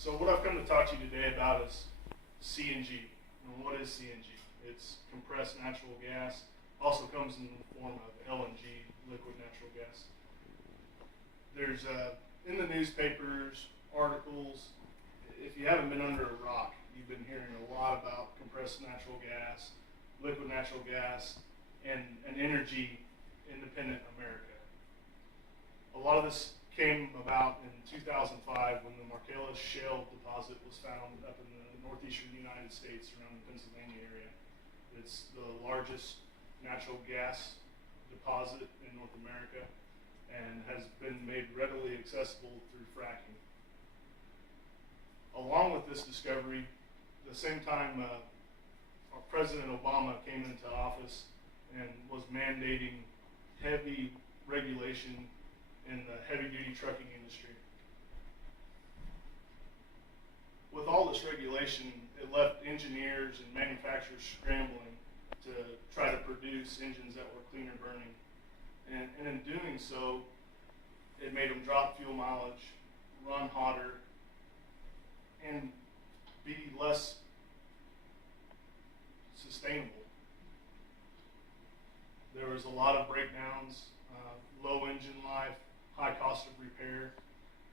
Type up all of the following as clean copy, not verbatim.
So what I've come to talk to you today about is CNG. And what is CNG? It's compressed natural gas. Also comes in the form of LNG, liquid natural gas. There's in the newspapers, articles. If you haven't been under a rock, you've been hearing a lot about compressed natural gas, liquid natural gas, and an energy independent America. A lot of this came about in 2005 when the Marcellus Shale deposit was found up in the northeastern United States around the Pennsylvania area. It's the largest natural gas deposit in North America and has been made readily accessible through fracking. Along with this discovery, the same time our President Obama came into office and was mandating heavy regulation in the heavy-duty trucking industry. With all this regulation, it left engineers and manufacturers scrambling to try to produce engines that were cleaner burning. And in doing so, it made them drop fuel mileage, run hotter, and be less sustainable. There was a lot of breakdowns, low engine life, high cost of repair,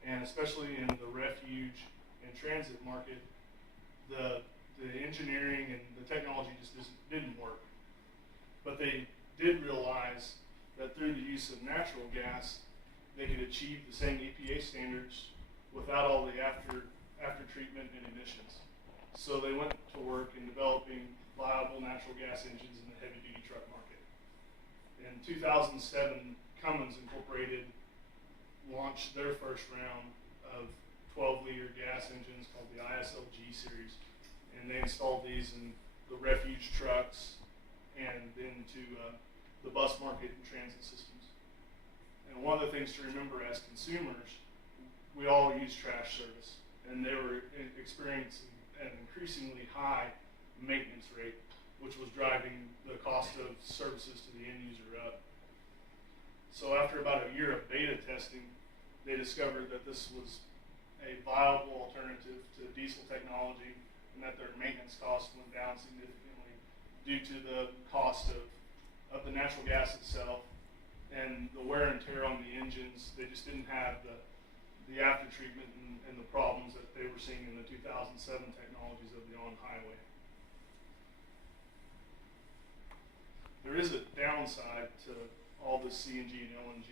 and especially in the refuge and transit market, the engineering and the technology just didn't work. But they did realize that through the use of natural gas, they could achieve the same EPA standards without all the after treatment and emissions. So they went to work in developing viable natural gas engines in the heavy duty truck market. In 2007, Cummins Incorporated launched their first round of 12-liter gas engines called the ISLG series, and they installed these in the refuge trucks and into the bus market and transit systems. And one of the things to remember as consumers, we all use trash service, and they were experiencing an increasingly high maintenance rate, which was driving the cost of services to the end user up. So after about a year of beta testing, they discovered that this was a viable alternative to diesel technology and that their maintenance costs went down significantly due to the cost of the natural gas itself and the wear and tear on the engines. They just didn't have the after treatment and the problems that they were seeing in the 2007 technologies of the on-highway. There is a downside to all this CNG and LNG.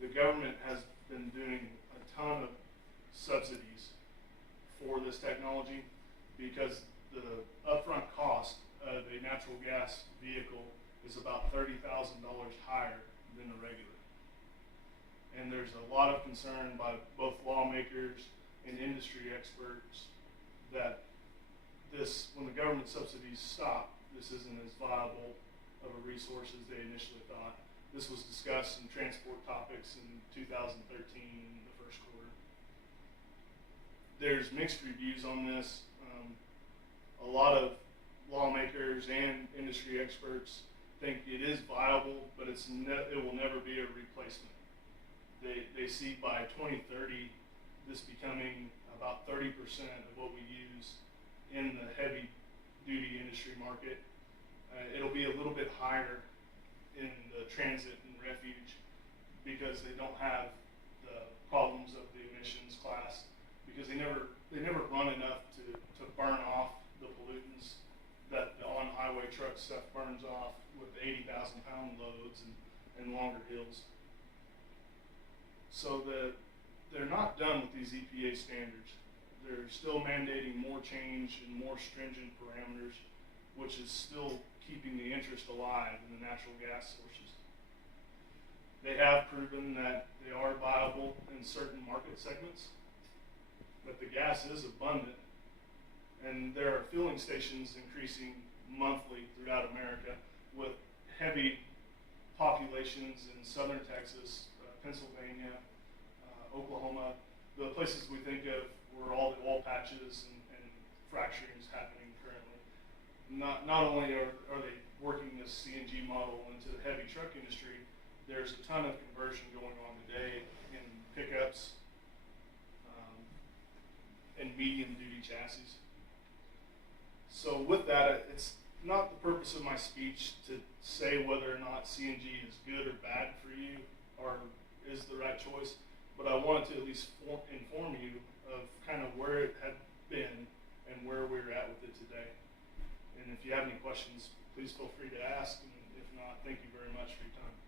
The government has been doing a ton of subsidies for this technology because the upfront cost of a natural gas vehicle is about $30,000 higher than a regular. And there's a lot of concern by both lawmakers and industry experts that this, when the government subsidies stop, this isn't as viable of a resource as they initially thought. This was discussed in Transport Topics in 2013, the first quarter. There's mixed reviews on this. A lot of lawmakers and industry experts think it is viable, but it will never be a replacement. They see by 2030 this becoming about 30% of what we use in the heavy duty industry market. It'll be a little bit higher in the transit and refuge because they don't have the problems of the emissions class, because they never run enough to burn off the pollutants that the on-highway truck stuff burns off with 80,000 pound loads and longer hills. So they're not done with these EPA standards. They're still mandating more change and more stringent parameters, which is still keeping the interest alive in the natural gas sources. They have proven that they are viable in certain market segments, but the gas is abundant, and there are filling stations increasing monthly throughout America with heavy populations in southern Texas, Pennsylvania, Oklahoma, the places we think of where all the oil patches and fracturing is happening currently. Not only are they working this CNG model into the heavy truck industry, there's a ton of conversion going on today in pickups, and medium duty chassis. So with that, it's not the purpose of my speech to say whether or not CNG is good or bad for you or is the right choice, but I wanted to at least inform you of kind of where it had been and where we're at with it today. And if you have any questions, please feel free to ask, and if not, thank you very much for your time.